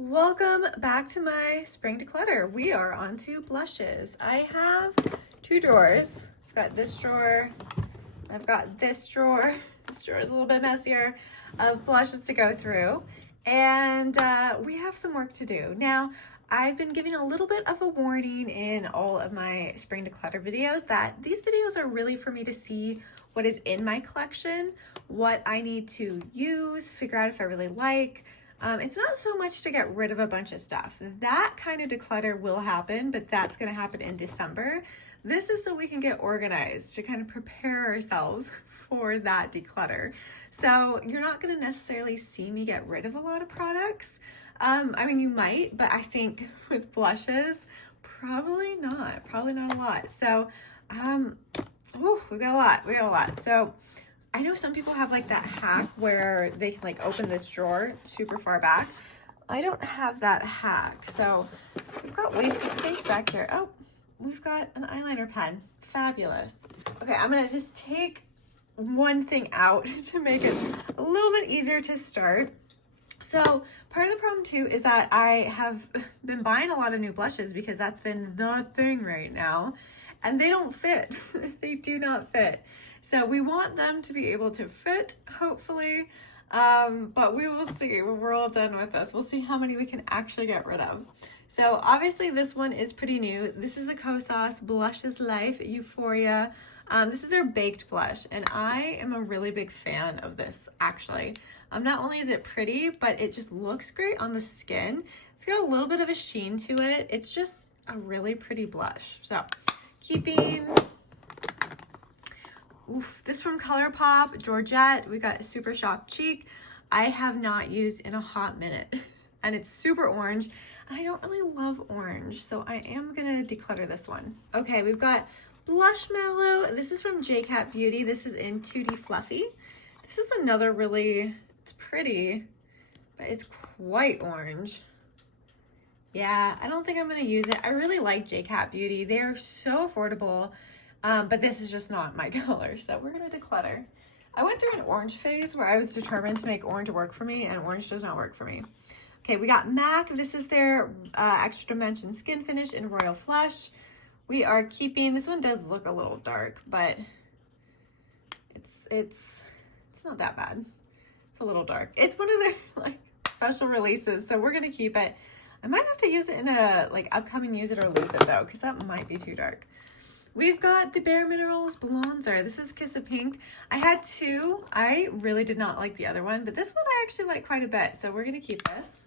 Welcome back to my spring declutter. We are on to blushes. I have two drawers. I've got this drawer. I've got this drawer. This drawer is a little bit messier of blushes to go through. And we have some work to do. Now, I've been giving a little bit of a warning in all of my spring declutter videos that these videos are really for me to see what is in my collection, what I need to use, figure out if I really like. It's not so much to get rid of a bunch of stuff. That kind of declutter will happen, but that's going to happen in December. This is so we can get organized to kind of prepare ourselves for that declutter. So you're not going to necessarily see me get rid of a lot of products. I mean, you might, but I think with blushes, probably not a lot. So, we got a lot. So I know some people have like that hack where they can like open this drawer super far back. I don't have that hack. So we've got wasted space back here. Oh, we've got an eyeliner pen. Fabulous. Okay, I'm gonna just take one thing out to make it a little bit easier to start. So part of the problem too is that I have been buying a lot of new blushes because that's been the thing right now, and they don't fit. They do not fit. So we want them to be able to fit, hopefully, but we will see when we're all done with this. We'll see how many we can actually get rid of. So obviously this one is pretty new. This is the Kosas Blushes Life Euphoria. This is their baked blush, and I am a really big fan of this, actually. Not only is it pretty, but it just looks great on the skin. It's got a little bit of a sheen to it. It's just a really pretty blush. So keeping... this from ColourPop, Georgette. We got a Super Shock Cheek. I have not used in a hot minute, and it's super orange. And I don't really love orange, so I am gonna declutter this one. Okay, we've got Blushmallow. This is from JCat Beauty. This is in 2D Fluffy. This is another really, it's pretty, but it's quite orange. Yeah, I don't think I'm gonna use it. I really like JCat Beauty. They are so affordable. But this is just not my color, so we're gonna declutter. I went through an orange phase where I was determined to make orange work for me, and orange does not work for me. Okay, we got MAC. This is their Extra Dimension Skin Finish in Royal Flush. We are keeping, this one does look a little dark, but it's not that bad. It's a little dark. It's one of their like special releases, so we're gonna keep it. I might have to use it in a like upcoming use it or lose it though, because that might be too dark. We've got the Bare Minerals Bronzer. This is Kiss of Pink. I had two. I really did not like the other one, but this one I actually like quite a bit, so we're gonna keep this.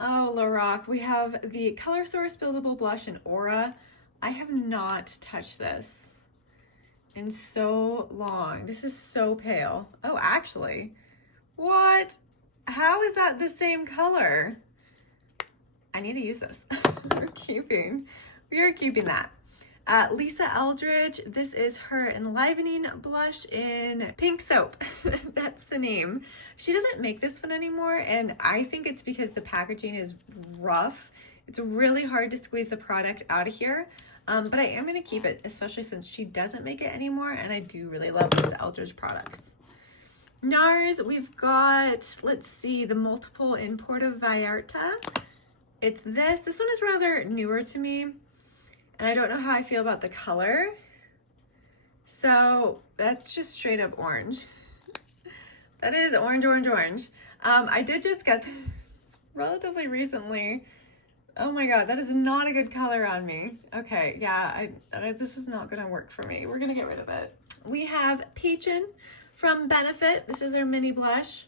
Oh, Lorac. We have the Color Source Buildable Blush in Aura. I have not touched this in so long. This is so pale. Oh, actually, what? How is that the same color? I need to use this. We are keeping that. Lisa Eldridge, this is her Enlivening Blush in Pink Soap. That's the name. She doesn't make this one anymore, and I think it's because the packaging is rough. It's really hard to squeeze the product out of here, but I am going to keep it, especially since she doesn't make it anymore, and I do really love Lisa Eldridge products. NARS, we've got, let's see, the Multiple in Porta Vallarta. It's this. This one is rather newer to me, and I don't know how I feel about the color. So that's just straight up orange. That is orange, orange, orange. I did just get this relatively recently. Oh my God, that is not a good color on me. Okay, yeah, this is not gonna work for me. We're gonna get rid of it. We have Peachin' from Benefit. This is their mini blush.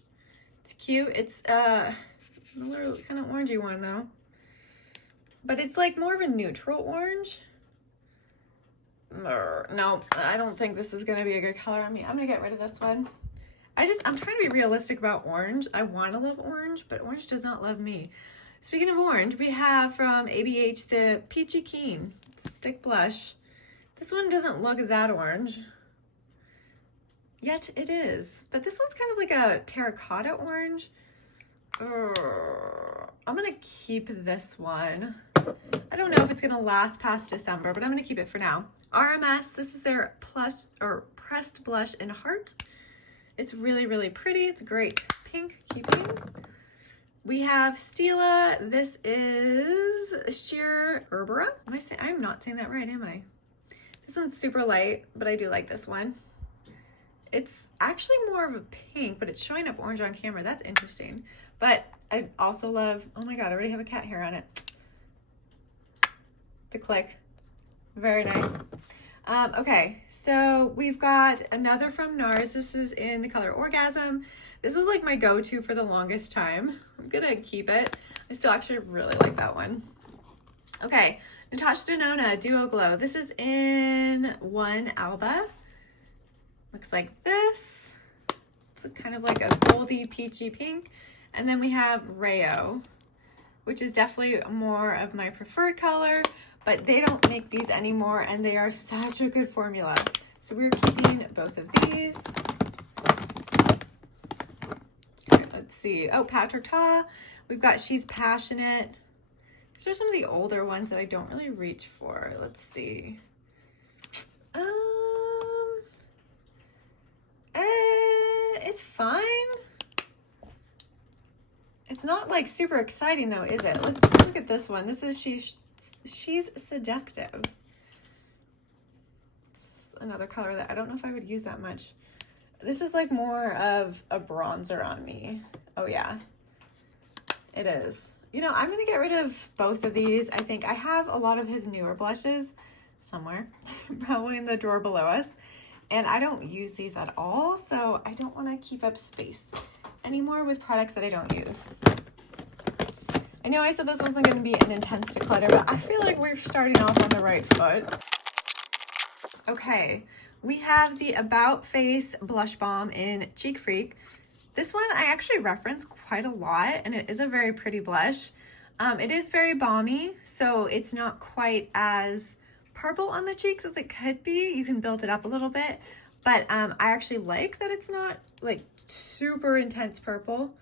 It's cute. It's another kind of orangey one though. But it's like more of a neutral orange. No, I don't think this is gonna be a good color on me. I'm gonna get rid of this one. I'm trying to be realistic about orange. I wanna love orange, but orange does not love me. Speaking of orange, we have from ABH the Peachy Keen Stick Blush. This one doesn't look that orange. Yet it is. But this one's kind of like a terracotta orange. I'm gonna keep this one. I don't know if it's gonna last past December, but I'm gonna keep it for now. RMS, this is their pressed blush in Heart. It's really, really pretty. It's great. Pink, keeping. We have Stila. This is sheer Gerbera. I'm not saying that right, am I? This one's super light, but I do like this one. It's actually more of a pink, but it's showing up orange on camera. That's interesting. But I also love, oh my God, I already have a cat hair on it. The Click. Very nice. Okay, so we've got another from NARS. This is in the color Orgasm. This was like my go-to for the longest time. I'm gonna keep it. I still actually really like that one. Okay, Natasha Denona Duo Glow. This is in 1 Alba. Looks like this. It's kind of like a goldy peachy pink. And then we have Rayo, which is definitely more of my preferred color, but they don't make these anymore and they are such a good formula. So we're keeping both of these. Okay, let's see. Oh, Patrick Ta. We've got She's Passionate. These are some of the older ones that I don't really reach for. Let's see. It's fine. It's not like super exciting though, is it? Let's look at this one. This is She's Seductive. It's another color that I don't know if I would use that much. This is like more of a bronzer on me. Oh yeah, it is. You know, I'm gonna get rid of both of these. I think I have a lot of his newer blushes somewhere, probably in the drawer below us. And I don't use these at all, so I don't want to keep up space anymore with products that I don't use. I know I said this wasn't going to be an intense declutter, but I feel like we're starting off on the right foot. Okay, we have the About Face Blush Balm in Cheek Freak. This one I actually reference quite a lot, and it is a very pretty blush. It is very balmy, so it's not quite as purple on the cheeks as it could be. You can build it up a little bit, but I actually like that it's not like super intense purple.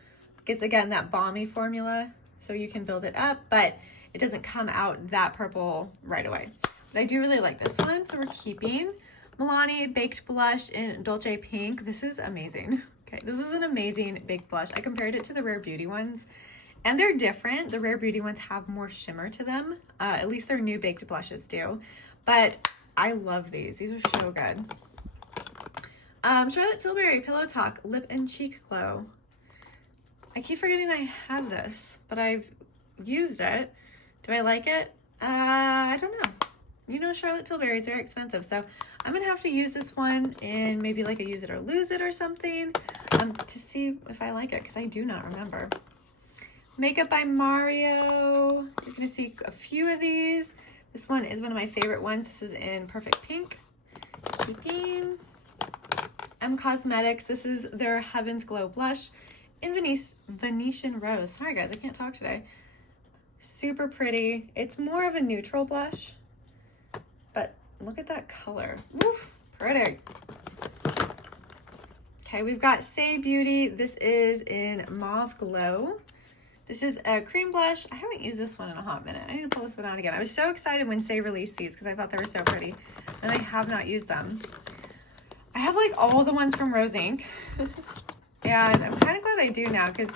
It's again that balmy formula, so you can build it up, but it doesn't come out that purple right away. But I do really like this one, so we're keeping Milani Baked Blush in Dolce Pink. This is amazing. Okay, this is an amazing baked blush. I compared it to the Rare Beauty ones, and they're different. The Rare Beauty ones have more shimmer to them. At least their new baked blushes do. But I love these. These are so good. Charlotte Tilbury Pillow Talk Lip and Cheek Glow. I keep forgetting I have this, but I've used it. Do I like it? I don't know. You know, Charlotte Tilbury is very expensive, so I'm gonna have to use this one in maybe like a use it or lose it or something to see if I like it, because I do not remember. Makeup by Mario. You're gonna see a few of these. This one is one of my favorite ones. This is in Perfect Pink. Keeping M Cosmetics. This is their Heaven's Glow blush in Venetian Rose. Sorry guys, I can't talk today. Super pretty. It's more of a neutral blush, but look at that color. Woof, pretty. Okay, we've got Say Beauty. This is in Mauve Glow. This is a cream blush. I haven't used this one in a hot minute. I need to pull this one out again. I was so excited when Say released these because I thought they were so pretty, and I have not used them. I have like all the ones from Rose Inc. And I'm kind of glad I do now, because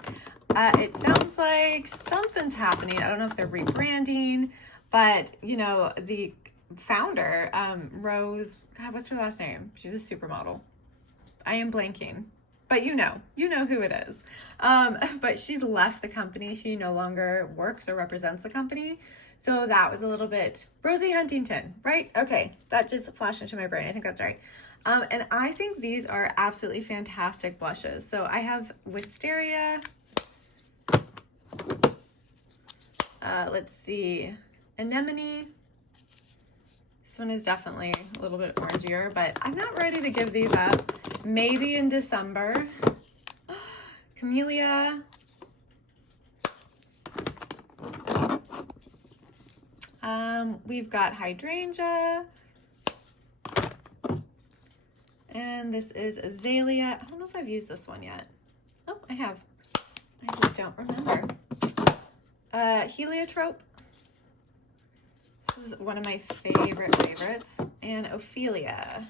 it sounds like something's happening. I don't know if they're rebranding, but you know, the founder, Rose, God, what's her last name? She's a supermodel. I am blanking, but you know who it is. But she's left the company. She no longer works or represents the company. So that was a little bit Rosie Huntington, right? Okay, that just flashed into my brain. I think that's right. And I think these are absolutely fantastic blushes. So I have Wisteria. Let's see, Anemone. This one is definitely a little bit orangier, but I'm not ready to give these up. Maybe in December. Camellia. We've got Hydrangea. And this is Azalea. I don't know if I've used this one yet. Oh, I have. I just don't remember. Heliotrope. This is one of my favorites. And Ophelia.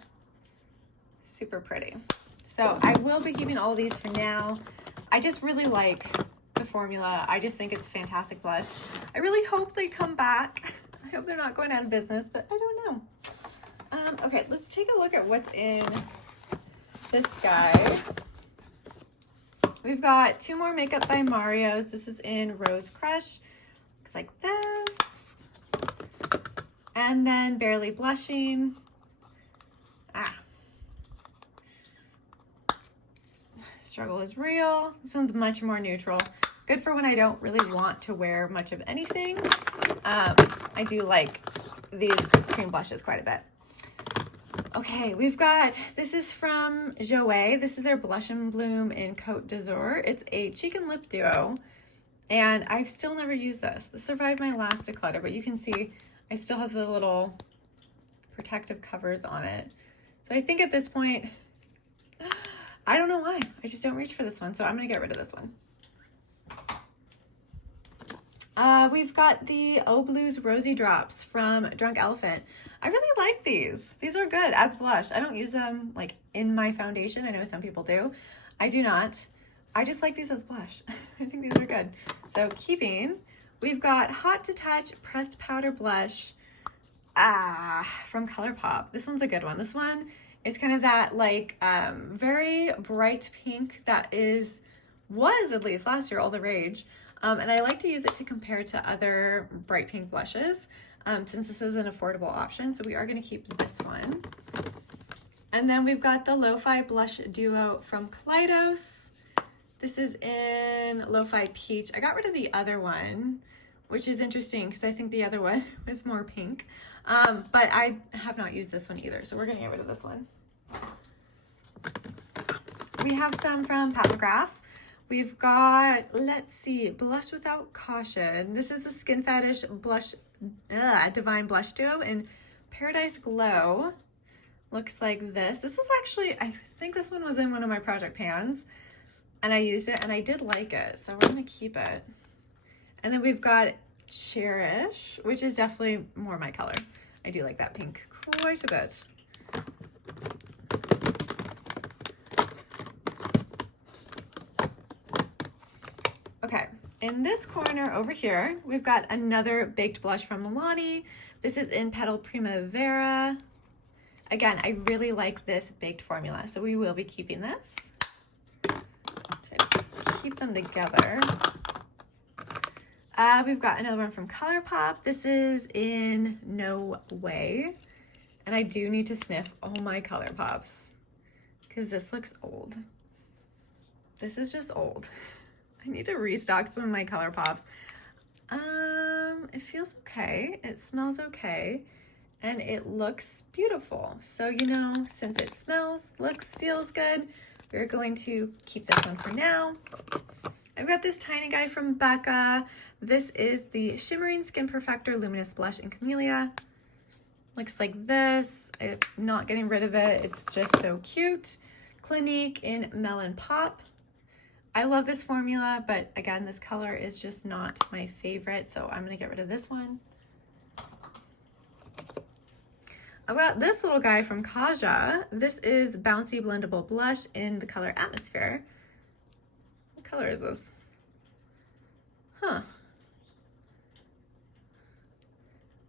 Super pretty. So I will be keeping all of these for now. I just really like the formula. I just think it's a fantastic blush. I really hope they come back. I hope they're not going out of business, but I don't know. Okay, let's take a look at what's in this guy. We've got 2 more Makeup by Mario's. This is in Rose Crush. Looks like this. And then Barely Blushing. Struggle is Real. This one's much more neutral. Good for when I don't really want to wear much of anything. I do like these cream blushes quite a bit. Okay, we've got, this is from Jouer. This is their Blush and Bloom in Côte d'Azur. It's a cheek and lip duo, and I've still never used this. This survived my last declutter, but you can see I still have the little protective covers on it. So I think at this point, I don't know why. I just don't reach for this one, so I'm gonna get rid of this one. We've got the Oh Blues Rosy Drops from Drunk Elephant. I really like these. These are good as blush. I don't use them like in my foundation. I know some people do. I do not. I just like these as blush. I think these are good. So keeping, we've got Hot to Touch Pressed Powder Blush from ColourPop. This one's a good one. This one is kind of that like very bright pink that was at least last year all the rage. And I like to use it to compare to other bright pink blushes since this is an affordable option. So we are going to keep this one. And then we've got the Lo-Fi Blush Duo from Kaleidos. This is in Lo-Fi Peach. I got rid of the other one, which is interesting because I think the other one was more pink. But I have not used this one either, so we're going to get rid of this one. We have some from Pat McGrath. We've got, let's see, Blush Without Caution. This is the Skin Fetish Blush, Divine Blush Duo in Paradise Glow. Looks like this. This was actually, I think this one was in one of my project pans, and I used it, and I did like it, so we're gonna keep it. And then we've got Cherish, which is definitely more my color. I do like that pink quite a bit. Okay, in this corner over here, we've got another baked blush from Milani. This is in Petal Primavera. Again, I really like this baked formula, so we will be keeping this. Try to keep them together. We've got another one from ColourPop. This is in No Way. And I do need to sniff all my ColourPops because this looks old. This is just old. I need to restock some of my ColourPops. It feels okay. It smells okay. And it looks beautiful. So, you know, since it smells, looks, feels good, we're going to keep this one for now. I've got this tiny guy from Becca. This is the Shimmering Skin Perfector Luminous Blush in Camellia. Looks like this. I'm not getting rid of it. It's just so cute. Clinique in Melon Pop. I love this formula, but again, this color is just not my favorite, so I'm gonna get rid of this one. I've got this little guy from Kaja. This is Bouncy Blendable Blush in the color Atmosphere. What color is this? Huh.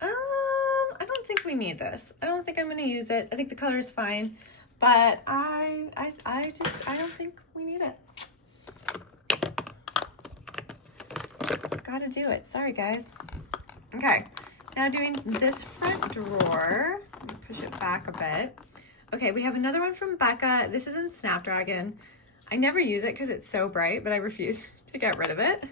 I don't think we need this. I don't think I'm gonna use it. I think the color is fine, but I don't think we need it. Gotta do it. Sorry, guys. Okay, now doing this front drawer. Let me push it back a bit. Okay, we have another one from Becca. This is in Snapdragon. I never use it because it's so bright, but I refuse to get rid of it.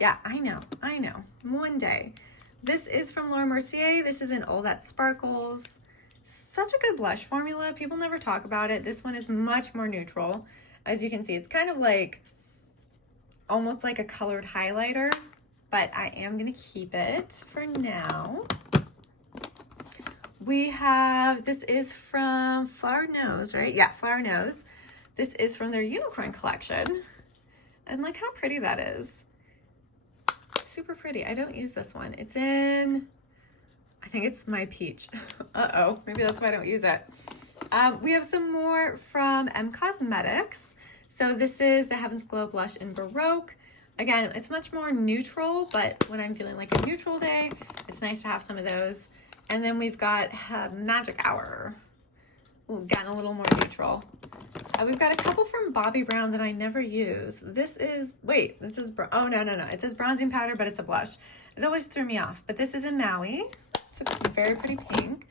Yeah, I know. One day. This is from Laura Mercier. This is in All That Sparkles. Such a good blush formula. People never talk about it. This one is much more neutral. As you can see, it's kind of like, almost like a colored highlighter, but I am gonna keep it for now. We have, this is from Flower Nose, right? Yeah, Flower Nose. This is from their Unicorn collection. And look how pretty that is. Super pretty. I don't use this one. It's in, I think it's My Peach. Uh-oh, maybe that's why I don't use it. We have some more from M Cosmetics. So this is the Heaven's Glow Blush in Baroque. Again, it's much more neutral, but when I'm feeling like a neutral day, it's nice to have some of those. And then we've got Magic Hour. Again, a little more neutral. We've got a couple from Bobbi Brown that I never use. This is, oh, no. It says bronzing powder, but it's a blush. It always threw me off, but this is in Maui. It's a very pretty pink.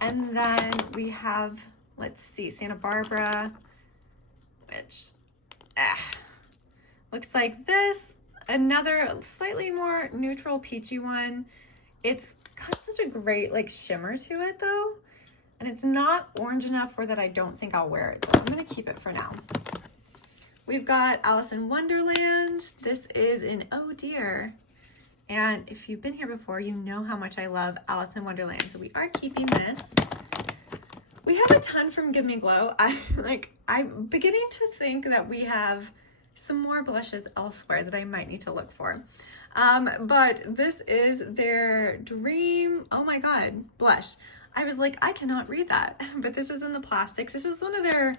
And then we have, let's see, Santa Barbara, which, looks like this. Another slightly more neutral peachy one. It's got such a great like shimmer to it though. And it's not orange enough for that I don't think I'll wear it. So I'm gonna keep it for now. We've got Alice in Wonderland. This is in Oh Dear. And if you've been here before, you know how much I love Alice in Wonderland. So we are keeping this. We have a ton from Give Me Glow. I'm beginning to think that we have some more blushes elsewhere that I might need to look for. But this is their Dream, oh my God, blush. I was like, I cannot read that, but this is in the plastics. This is one of their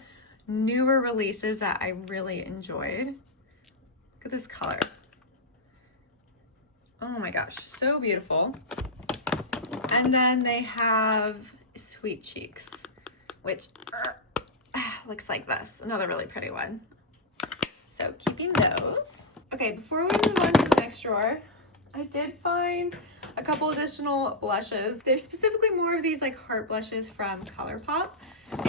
newer releases that I really enjoyed. Look at this color. Oh my gosh, so beautiful. And then they have Sweet Cheeks, which looks like this. Another really pretty one. So keeping those. Okay, before we move on to the next drawer, I did find a couple additional blushes. There's specifically more of these like heart blushes from ColourPop.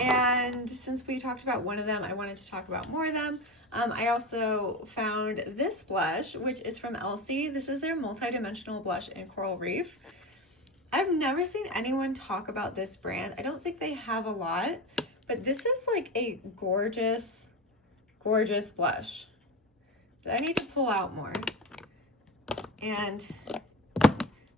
And since we talked about one of them, I wanted to talk about more of them. I also found this blush, which is from Elsie. This is their multi-dimensional blush in Coral Reef. I've never seen anyone talk about this brand. I don't think they have a lot, but this is like a gorgeous, gorgeous blush that I need to pull out more and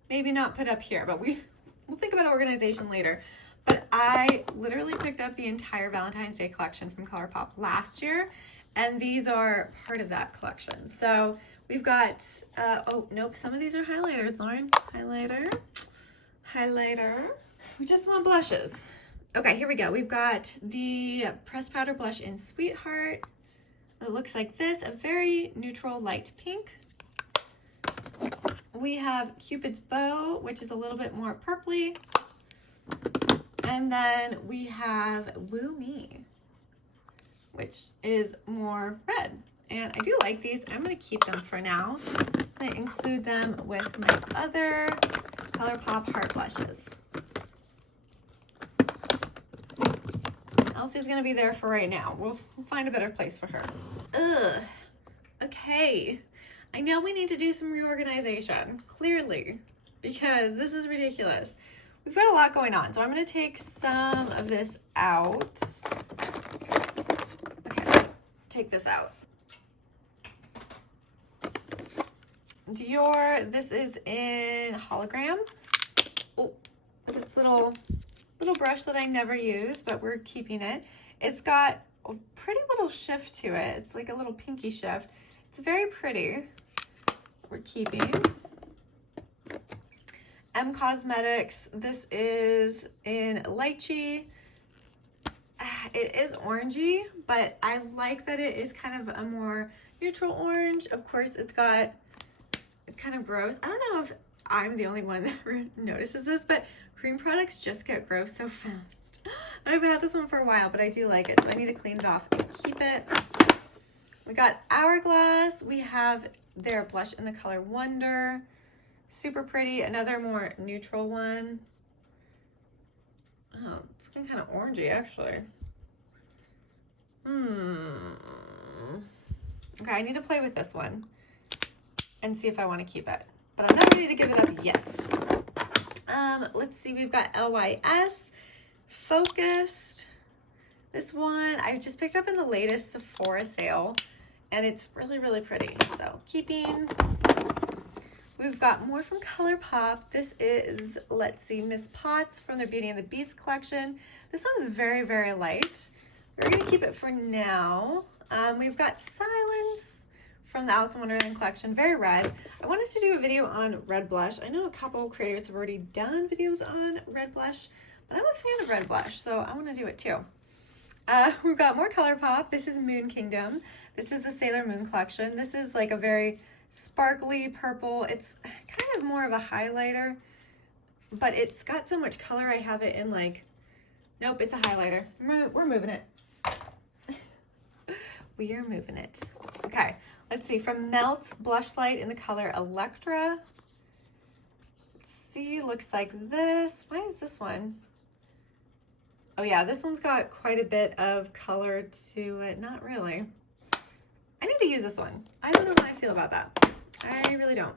maybe not put up here, but we'll think about organization later. But I literally picked up the entire Valentine's Day collection from ColourPop last year, and these are part of that collection. So we've got, oh, nope, some of these are highlighters, Lauren. Highlighter. We just want blushes. Okay, here we go. We've got the pressed powder blush in Sweetheart. It looks like this, a very neutral light pink. We have Cupid's Bow, which is a little bit more purpley. And then we have Woo Me, which is more red. And I do like these. I'm going to keep them for now. I'm going to include them with my other ColourPop heart blushes. Elsie's going to be there for right now. We'll find a better place for her. Ugh. Okay. I know we need to do some reorganization, clearly, because this is ridiculous. We've got a lot going on, so I'm going to take some of this out. Okay, take this out. Dior, this is in Hologram. Oh, this little brush that I never use, but we're keeping it. It's got a pretty little shift to it. It's like a little pinky shift. It's very pretty. We're keeping. M Cosmetics, this is in Lychee. It is orangey, but I like that it is kind of a more neutral orange. Of course, it's kind of gross. I don't know if I'm the only one that notices this, but cream products just get gross so fast. I've had this one for a while, but I do like it, so I need to clean it off and keep it. We got Hourglass. We have their blush in the color Wonder. Super pretty. Another more neutral one. Oh, it's looking kind of orangey, actually. Okay, I need to play with this one and see if I want to keep it. But I'm not ready to give it up yet. Let's see. We've got LYS. Focused. This one I just picked up in the latest Sephora sale, and it's really, really pretty. So keeping. We've got more from ColourPop. This is, let's see, Miss Potts from their Beauty and the Beast collection. This one's very, very light. We're going to keep it for now. We've got Silence from the Alice in Wonderland collection, very red. I wanted to do a video on red blush. I know a couple creators have already done videos on red blush, but I'm a fan of red blush, so I want to do it too. We've got more ColourPop. This is Moon Kingdom. This is the Sailor Moon collection. This is like a very sparkly purple. It's kind of more of a highlighter, but it's got so much color. I have it in like, nope, it's a highlighter. We're moving it. We are moving it. Okay, let's see. From Melt Blush Light in the color Electra. Let's see, looks like this. Why is this one? Oh yeah, this one's got quite a bit of color to it. Not really. I need to use this one. I don't know how I feel about that. I really don't.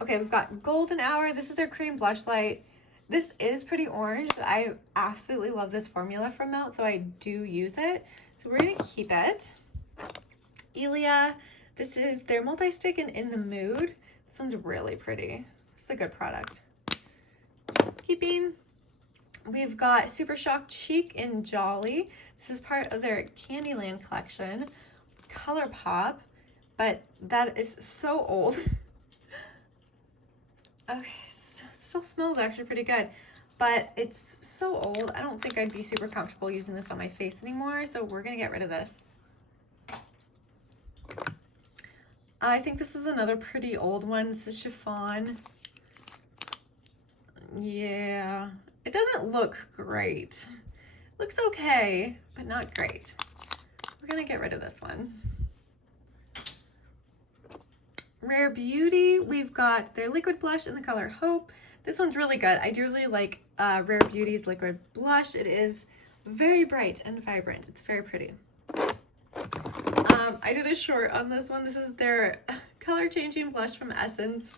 Okay, we've got Golden Hour. This is their cream blush light. This is pretty orange, but I absolutely love this formula from Melt, so I do use it. So we're gonna keep it. Ilia, this is their multi-stick and In the Mood. This one's really pretty. It's a good product. Keeping. We've got Super Shock Chic in Jolly. This is part of their Candyland collection. Color Pop, but that is so old. Okay, still smells actually pretty good, but it's so old. I don't think I'd be super comfortable using this on my face anymore, so we're gonna get rid of this. I think this is another pretty old one. This is Chiffon. Yeah, it doesn't look great. Looks okay, but not great. We're gonna get rid of this one. Rare Beauty, we've got their liquid blush in the color Hope. This one's really good. I do really like Rare Beauty's liquid blush. It is very bright and vibrant. It's very pretty. I did a short on this one. This is their color changing blush from Essence.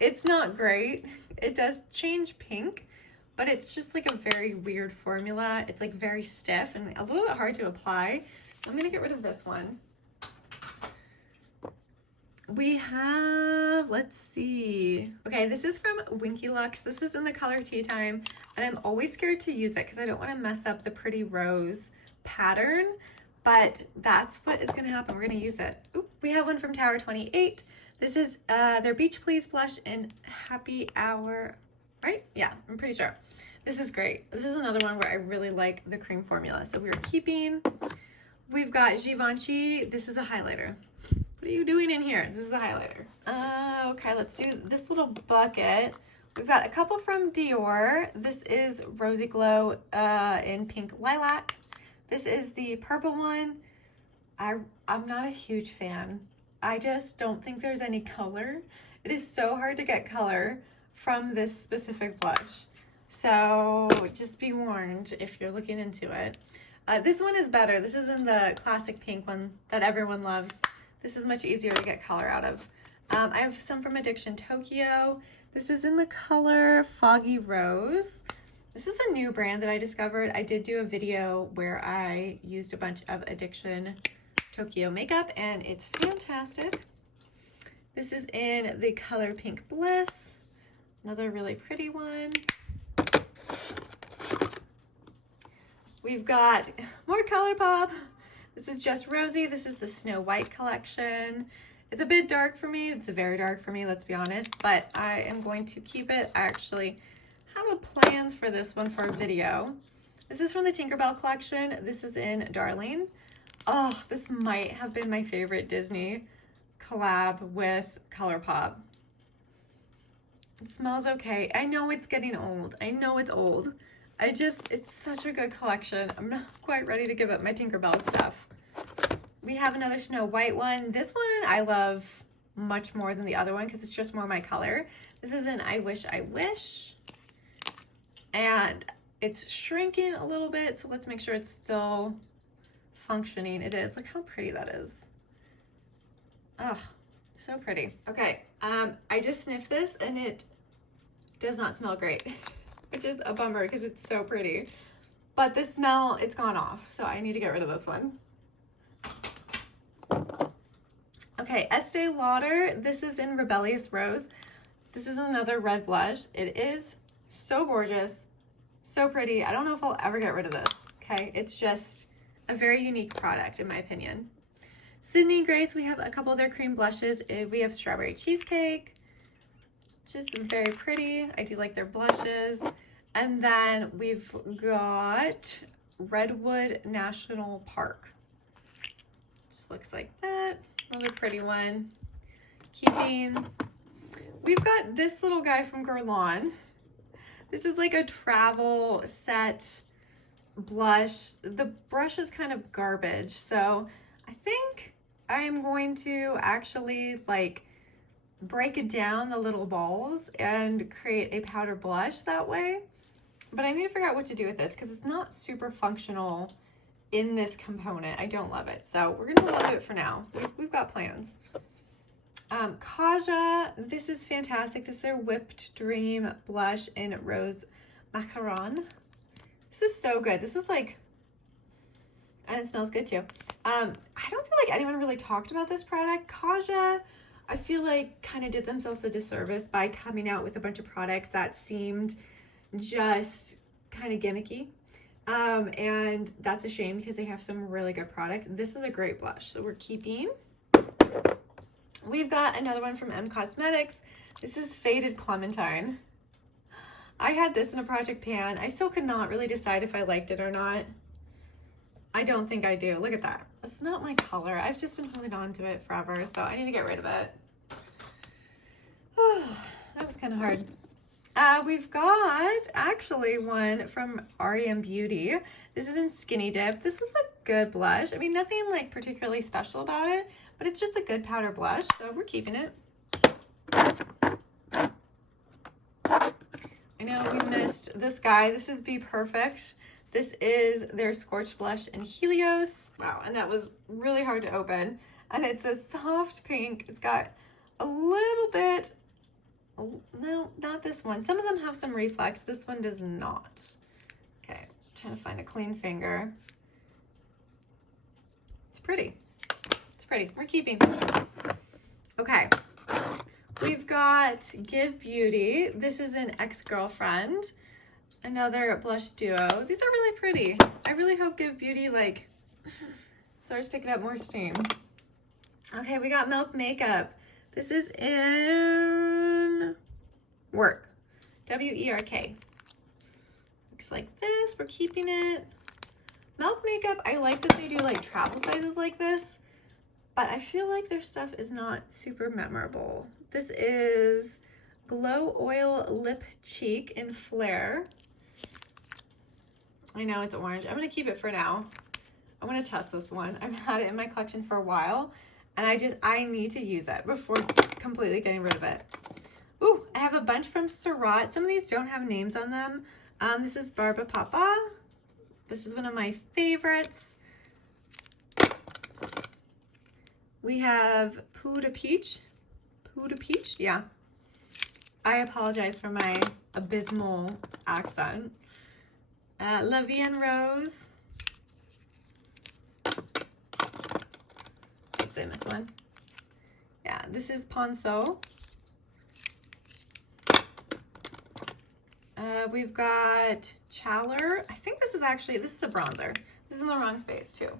It's not great. It does change pink, but it's just like a very weird formula. It's like very stiff and a little bit hard to apply. So I'm gonna get rid of this one. We have, let's see. Okay, this is from Winky Lux. This is in the color Tea Time, and I'm always scared to use it because I don't want to mess up the pretty rose pattern, but that's what is gonna happen. We're gonna use it. Oop, we have one from Tower 28. This is their Beach Please blush in Happy Hour, right? Yeah, I'm pretty sure. This is great. This is another one where I really like the cream formula, so we're keeping. We've got Givenchy. This is a highlighter. What are you doing in here? This is a highlighter. Okay, let's do this little bucket. We've got a couple from Dior. This is Rosy Glow in Pink Lilac. This is the purple one. I'm not a huge fan. I just don't think there's any color. It is so hard to get color from this specific blush. So just be warned if you're looking into it. This one is better. This is in the classic pink one that everyone loves. This is much easier to get color out of. I have some from Addiction Tokyo. This is in the color Foggy Rose. This is a new brand that I discovered. I did do a video where I used a bunch of Addiction Tokyo makeup, and it's fantastic. This is in the color Pink Bliss. Another really pretty one. We've got more Color Pop. This is Just Rosy. This is the Snow White collection. It's a bit dark for me. It's very dark for me, let's be honest, but I am going to keep it. I actually have plans for this one for a video. This is from the Tinkerbell collection. This is in Darling. Oh, this might have been my favorite Disney collab with Color Pop. It smells okay. I know it's getting old. I know it's old. It's such a good collection. I'm not quite ready to give up my Tinkerbell stuff. We have another Snow White one. This one I love much more than the other one because it's just more my color. This is an I Wish I Wish. And it's shrinking a little bit, so let's make sure it's still functioning. It is. Look how pretty that is. Oh, so pretty. Okay, I just sniffed this and it does not smell great. Which is a bummer because it's so pretty. But the smell, it's gone off, so I need to get rid of this one. Okay, Estee Lauder. This is in Rebellious Rose. This is another red blush. It is so gorgeous, so pretty. I don't know if I'll ever get rid of this, okay? It's just a very unique product, in my opinion. Sydney Grace, we have a couple of their cream blushes. We have Strawberry Cheesecake, just very pretty. I do like their blushes. And then we've got Redwood National Park. Just looks like that. Another pretty one. keeping. We've got this little guy from Guerlain. This is like a travel set blush. The brush is kind of garbage, so I think I am going to actually like break down the little balls and create a powder blush that way. But I need to figure out what to do with this because it's not super functional in this component. I don't love it, so we're gonna leave it for now. We've got plans. Kaja, this is fantastic. This is their Whipped Dream blush in Rose Macaron. This is so good. This is like, and it smells good too. I don't feel like anyone really talked about this product. Kaja, I feel like kind of did themselves a disservice by coming out with a bunch of products that seemed just kind of gimmicky. And that's a shame because they have some really good products. This is a great blush, so we're keeping. We've got another one from M Cosmetics. This is Faded Clementine. I had this in a project pan. I still could not really decide if I liked it or not. I don't think I do. Look at that. It's not my color. I've just been holding on to it forever, so I need to get rid of it. That was kind of hard. We've got actually one from REM Beauty. This is in Skinny Dip. This is a good blush. I mean, nothing like particularly special about it, but it's just a good powder blush, so we're keeping it. I know we missed this guy. This is Be Perfect. This is their Scorched Blush in Helios. Wow, and that was really hard to open. And it's a soft pink. It's got a little bit, no, not this one. Some of them have some reflex. This one does not. Okay, trying to find a clean finger. It's pretty. It's pretty. We're keeping. Okay. We've got Give Beauty. This is an Ex-Girlfriend. Another blush duo. These are really pretty. I really hope Give Beauty like starts picking up more steam. Okay, we got Milk Makeup. This is in Work. W-E-R-K. Looks like this. We're keeping it. Milk Makeup, I like that they do like travel sizes like this, but I feel like their stuff is not super memorable. This is Glow Oil Lip Cheek in Flare. I know it's orange. I'm going to keep it for now. I want to test this one. I've had it in my collection for a while, and I need to use it before completely getting rid of it. Ooh, I have a bunch from Surratt. Some of these don't have names on them. This is Barba Papa. This is one of my favorites. We have Peau de Peach. Peau de Peach, yeah. I apologize for my abysmal accent. La Vie en Rose. Did I miss one? Yeah, this is Ponceau. We've got Chaler. I think this is a bronzer. This is in the wrong space too.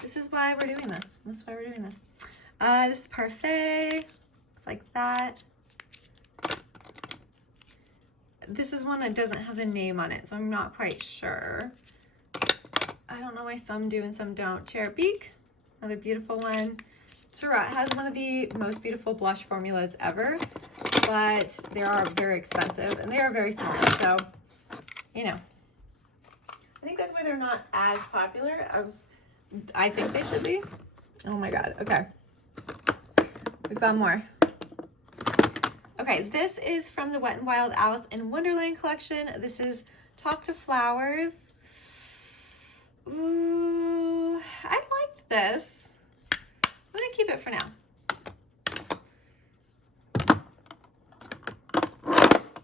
This is why we're doing this. This is why we're doing this. This is Parfait. Looks like that. This is one that doesn't have the name on it, so I'm not quite sure. I don't know why some do and some don't. Cherubique, another beautiful one. Surratt has one of the most beautiful blush formulas ever, but they are very expensive and they are very small. So, you know, I think that's why they're not as popular as I think they should be. Oh my God. Okay. We've got more. Okay, this is from the Wet n Wild Alice in Wonderland collection. This is Talk to Flowers. Ooh, I liked this. I'm gonna keep it for now.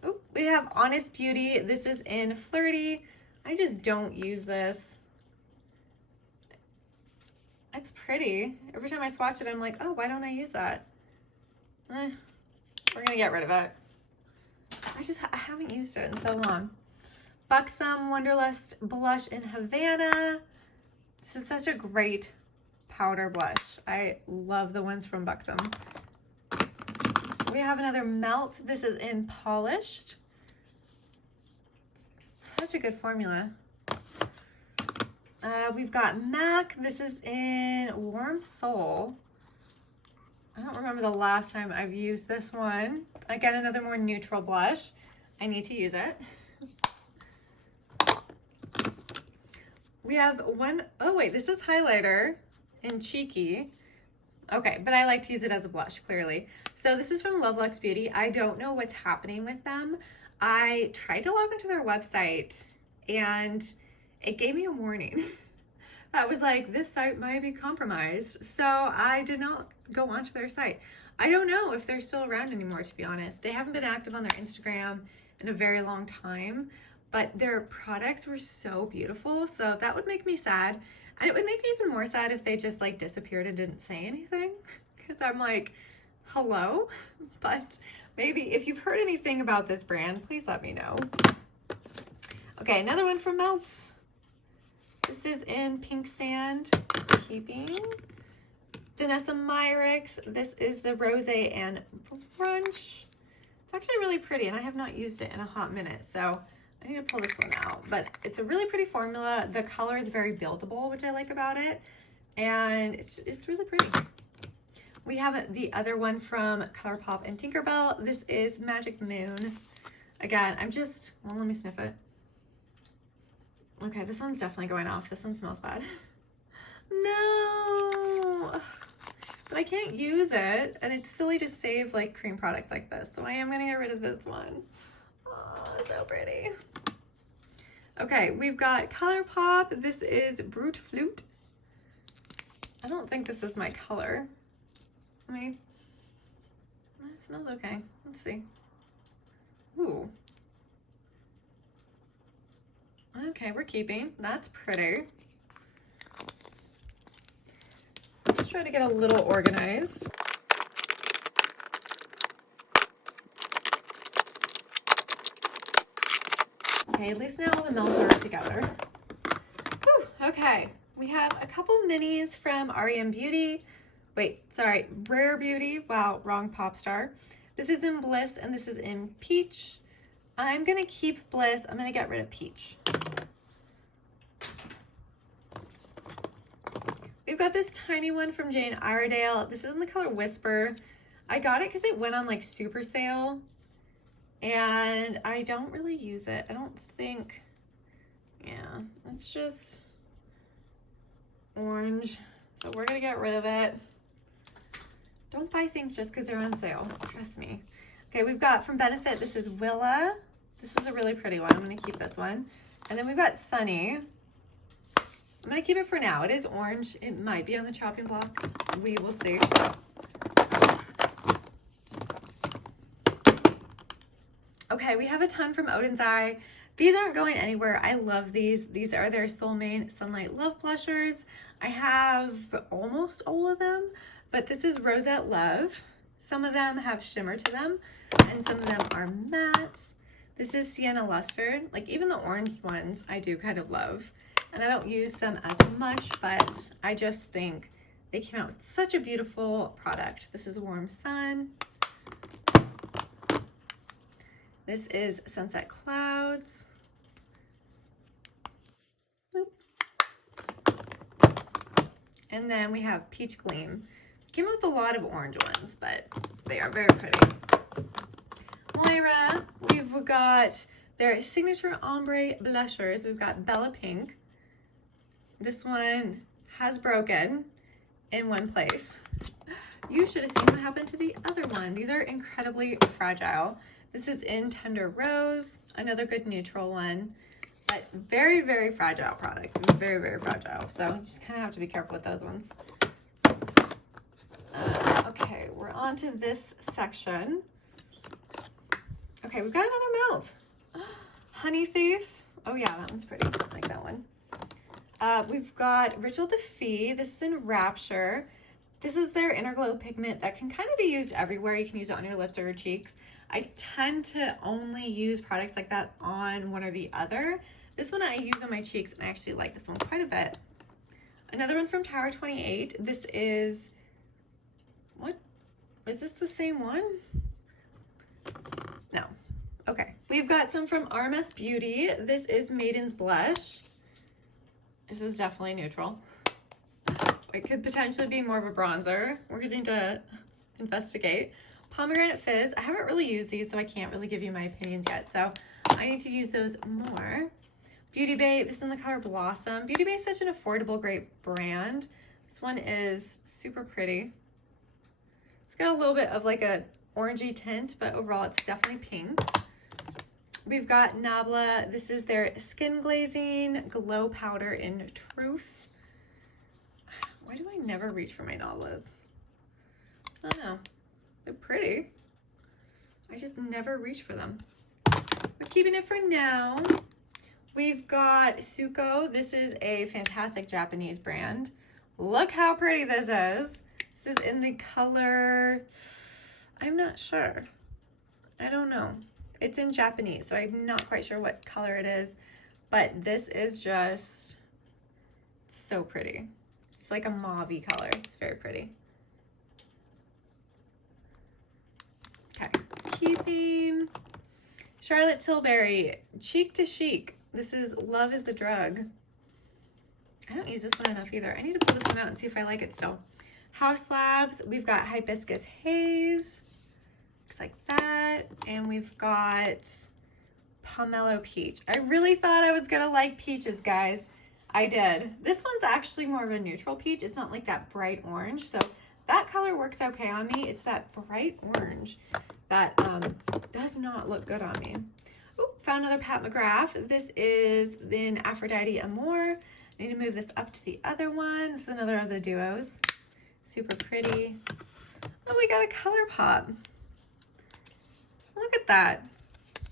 Ooh, we have Honest Beauty. This is in Flirty. I just don't use this. It's pretty. Every time I swatch it, I'm like, oh, why don't I use that? We're gonna get rid of it. I haven't used it in so long. Buxom Wanderlust Blush in Havana. This is such a great powder blush. I love the ones from Buxom. We have another Melt. This is in Polished. Such a good formula. We've got MAC. This is in Warm Soul. I don't remember the last time I've used this one. Again, another more neutral blush. I need to use it. We have one, oh wait, this is highlighter in Cheeky. Okay, but I like to use it as a blush, clearly. So this is from Love Luxe Beauty. I don't know what's happening with them. I tried to log into their website and it gave me a warning. That was like, this site might be compromised. So I did not go onto their site. I don't know if they're still around anymore, to be honest. They haven't been active on their Instagram in a very long time, but their products were so beautiful. So that would make me sad. And it would make me even more sad if they just like disappeared and didn't say anything. Because I'm like, hello? But maybe if you've heard anything about this brand, please let me know. Okay, another one from Melts. This is in Pink Sand, Keeping. Danessa Myricks. This is the Rose and Brunch. It's actually really pretty, and I have not used it in a hot minute, so I need to pull this one out. But it's a really pretty formula. The color is very buildable, which I like about it, and it's really pretty. We have the other one from ColourPop and Tinkerbell. This is Magic Moon. Again, well, let me sniff it. Okay, this one's definitely going off. This one smells bad. No, but I can't use it, and it's silly to save like cream products like this, so I am gonna get rid of this one. Oh, so pretty. Okay, we've got ColourPop. This is Brute Flute. I don't think this is my color. I mean, it smells okay. Let's see. Ooh. Okay, we're keeping. That's pretty. Let's try to get a little organized. Okay, at least now all the melts are together. Whew, okay, we have a couple minis from REM Beauty. Wait, sorry, Rare Beauty. Wow, wrong pop star. This is in Bliss and this is in Peach. I'm gonna keep Bliss. I'm gonna get rid of Peach. We've got this tiny one from Jane Iredale. This is in the color Whisper. I got it because it went on like super sale, and I don't really use it. I don't think, yeah, it's just orange. So we're gonna get rid of it. Don't buy things just because they're on sale, trust me. Okay, we've got from Benefit, this is Willa. This is a really pretty one. I'm gonna keep this one. And then we've got Sunny. I'm gonna keep it for now. It is orange. It might be on the chopping block. We will see. Okay, we have a ton from Odin's Eye. These aren't going anywhere. I love these. These are their Soulmate Sunlight Love Blushers. I have almost all of them, but this is Rosette Love. Some of them have shimmer to them, and some of them are matte. This is Sienna Luster. Like even the orange ones, I do kind of love. And I don't use them as much, but I just think they came out with such a beautiful product. This is Warm Sun. This is Sunset Clouds. Boop. And then we have Peach Gleam. Came out with a lot of orange ones, but they are very pretty. Moira, we've got their signature ombre blushers. We've got Bella Pink. This one has broken in one place. You should have seen what happened to the other one. These are incredibly fragile. This is in Tender Rose, another good neutral one, but very, very fragile product. Very, very fragile. So you just kind of have to be careful with those ones. Okay, we're on to this section. Okay, we've got another melt. Honey Thief. Oh yeah, that one's pretty. I like that one. We've got Ritual de Fille. This is in Rapture. This is their Inner Glow pigment that can kind of be used everywhere. You can use it on your lips or your cheeks. I tend to only use products like that on one or the other. This one I use on my cheeks, and I actually like this one quite a bit. Another one from Tower 28. This is, what? Is this the same one? No. Okay. We've got some from RMS Beauty. This is Maiden's Blush. This is definitely neutral. It could potentially be more of a bronzer. We're getting to investigate. Pomegranate Fizz. I haven't really used these, so I can't really give you my opinions yet. So I need to use those more. Beauty Bay. This is in the color Blossom. Beauty Bay is such an affordable, great brand. This one is super pretty. It's got a little bit of like a orangey tint, but overall it's definitely pink. We've got Nabla. This is their Skin Glazing Glow Powder in Truth. Why do I never reach for my Nablas? I don't know. They're pretty. I just never reach for them. We're keeping it for now. We've got Suko. This is a fantastic Japanese brand. Look how pretty this is. This is in the color, I'm not sure. I don't know. It's in Japanese, so I'm not quite sure what color it is, but this is just so pretty. It's like a mauve-y color. It's very pretty. Okay, keeping Charlotte Tilbury, Cheek to Chic. This is Love is the Drug. I don't use this one enough either. I need to pull this one out and see if I like it still. House Labs, we've got Hibiscus Haze. Looks like that. And we've got Pomelo Peach. I really thought I was gonna like peaches, guys. I did. This one's actually more of a neutral peach. It's not like that bright orange. So that color works okay on me. It's that bright orange that does not look good on me. Oh, found another Pat McGrath. This is in Aphrodite Amore. I need to move this up to the other one. This is another of the duos. Super pretty. Oh, we got a color pop. Look at that.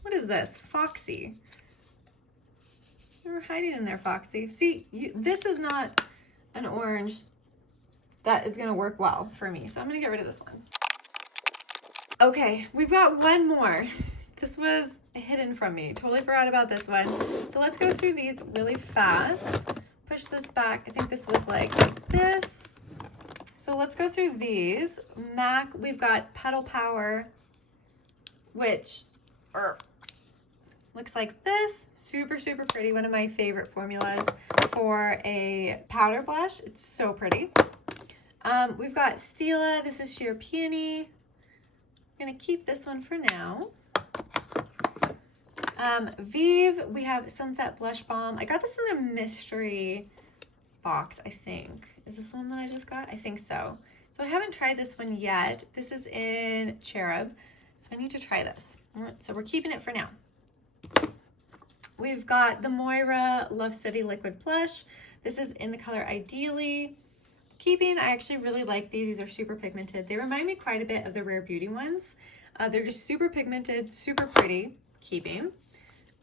What is this? Foxy. You're hiding in there, Foxy. See, this is not an orange that is going to work well for me. So I'm going to get rid of this one. Okay, we've got one more. This was hidden from me. Totally forgot about this one. So let's go through these really fast. Push this back. I think this was like this. So let's go through these. MAC, we've got Petal Power, which looks like this. Super, super pretty. One of my favorite formulas for a powder blush. It's so pretty. We've got Stila. This is Sheer Peony. I'm going to keep this one for now. Vive, we have Sunset Blush Balm. I got this in the mystery box, I think. Is this the one that I just got? I think so. So I haven't tried this one yet. This is in Cherub, so I need to try this. All right, so we're keeping it for now. We've got the Moira Love City Liquid Blush. This is in the color Ideally. Keeping, I actually really like these. These are super pigmented. They remind me quite a bit of the Rare Beauty ones. They're just super pigmented, super pretty. Keeping.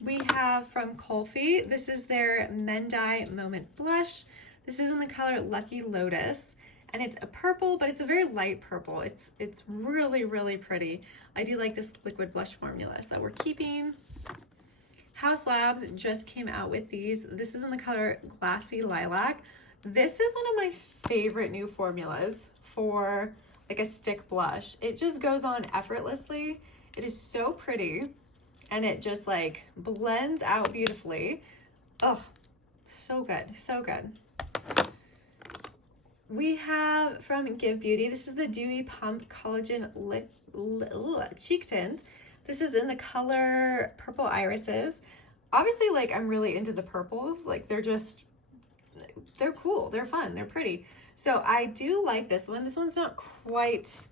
We have from Colfi, this is their Mendai Moment Blush. This is in the color Lucky Lotus, and it's a purple, but it's a very light purple. It's really, really pretty. I do like this liquid blush formula that we're keeping. House Labs just came out with these. This is in the color Glassy Lilac. This is one of my favorite new formulas for like a stick blush. It just goes on effortlessly. It is so pretty. And it just like blends out beautifully. Oh, so good, so good. We have from Give Beauty, this is the Dewy Pump Collagen Cheek Tint. This is in the color Purple Irises. Obviously, like I'm really into the purples. Like they're cool, they're fun, they're pretty. So I do like this one. This one's not quite,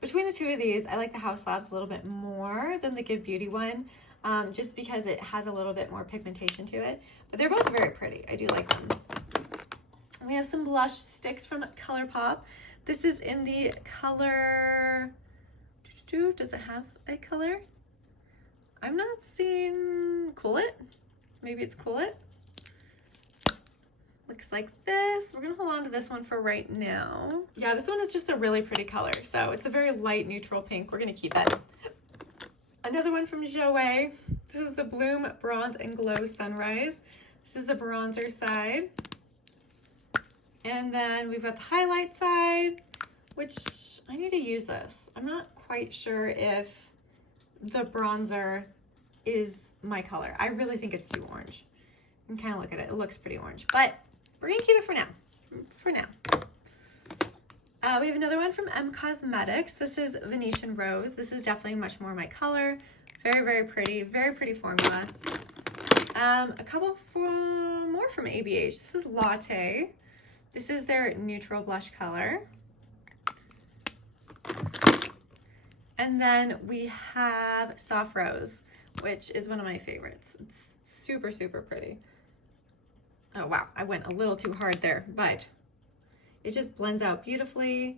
between the two of these, I like the House Labs a little bit more than the Give Beauty one, just because it has a little bit more pigmentation to it. But they're both very pretty. I do like them. We have some blush sticks from ColourPop. This is in the color, does it have a color? I'm not seeing Cool It. Maybe it's Cool It. Looks like this. We're gonna hold on to this one for right now. Yeah, this one is just a really pretty color. So it's a very light neutral pink. We're gonna keep it. Another one from Jouer. This is the Bloom Bronze and Glow Sunrise. This is the bronzer side. And then we've got the highlight side, which I need to use this. I'm not quite sure if the bronzer is my color. I really think it's too orange. You can kind of look at it. It looks pretty orange, but we're gonna keep it for now. We have another one from M Cosmetics. This is Venetian Rose. This is definitely much more my color. Very pretty formula. A couple more from ABH. This is Latte. This is their neutral blush color. And then we have Soft Rose, which is one of my favorites. It's super pretty. Oh wow, I went a little too hard there, but it just blends out beautifully.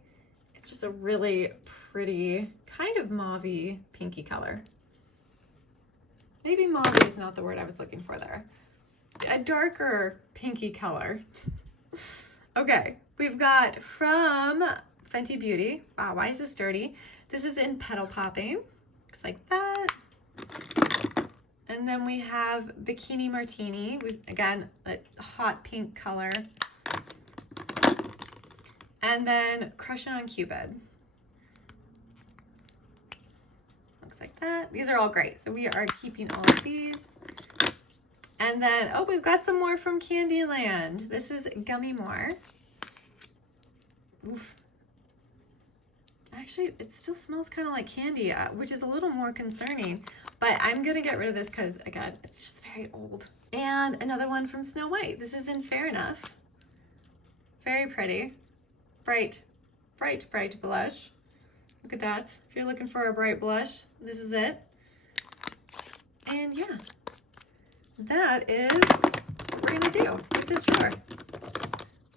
It's just a really pretty, kind of mauve-y, pinky color. Maybe mauve is not the word I was looking for there. A darker pinky color. Okay, we've got from Fenty Beauty. Wow, why is this dirty? This is in Petal Popping. Looks like that. And then we have Bikini Martini. We've, again, a hot pink color. And then Crush It on Cupid. Looks like that. These are all great. So we are keeping all of these. And then, oh, we've got some more from Candyland. This is Gummy More. Oof. Actually, it still smells kind of like candy, which is a little more concerning. But I'm going to get rid of this because, again, it's just very old. And another one from Snow White. This is in Fair Enough. Very pretty. Bright blush. Look at that. If you're looking for a bright blush, this is it. And yeah, that is what we're gonna do with this drawer.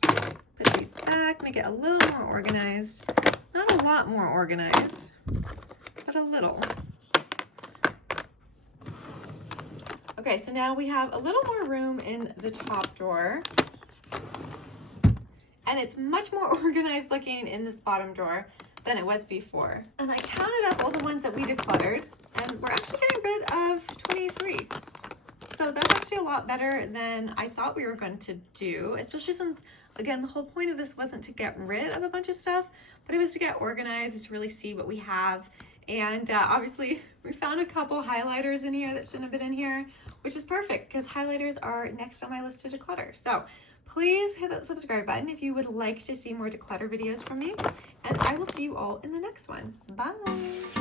Put these back, make it a little more organized. Not a lot more organized, but a little. Okay, so now we have a little more room in the top drawer. And it's much more organized looking in this bottom drawer than it was before. And I counted up all the ones that we decluttered, and we're actually getting rid of 23. So that's actually a lot better than I thought we were going to do, especially since, again, the whole point of this wasn't to get rid of a bunch of stuff, but it was to get organized, to really see what we have. And obviously, we found a couple highlighters in here that shouldn't have been in here, which is perfect because highlighters are next on my list to declutter. So please hit that subscribe button if you would like to see more declutter videos from me, and I will see you all in the next one. Bye!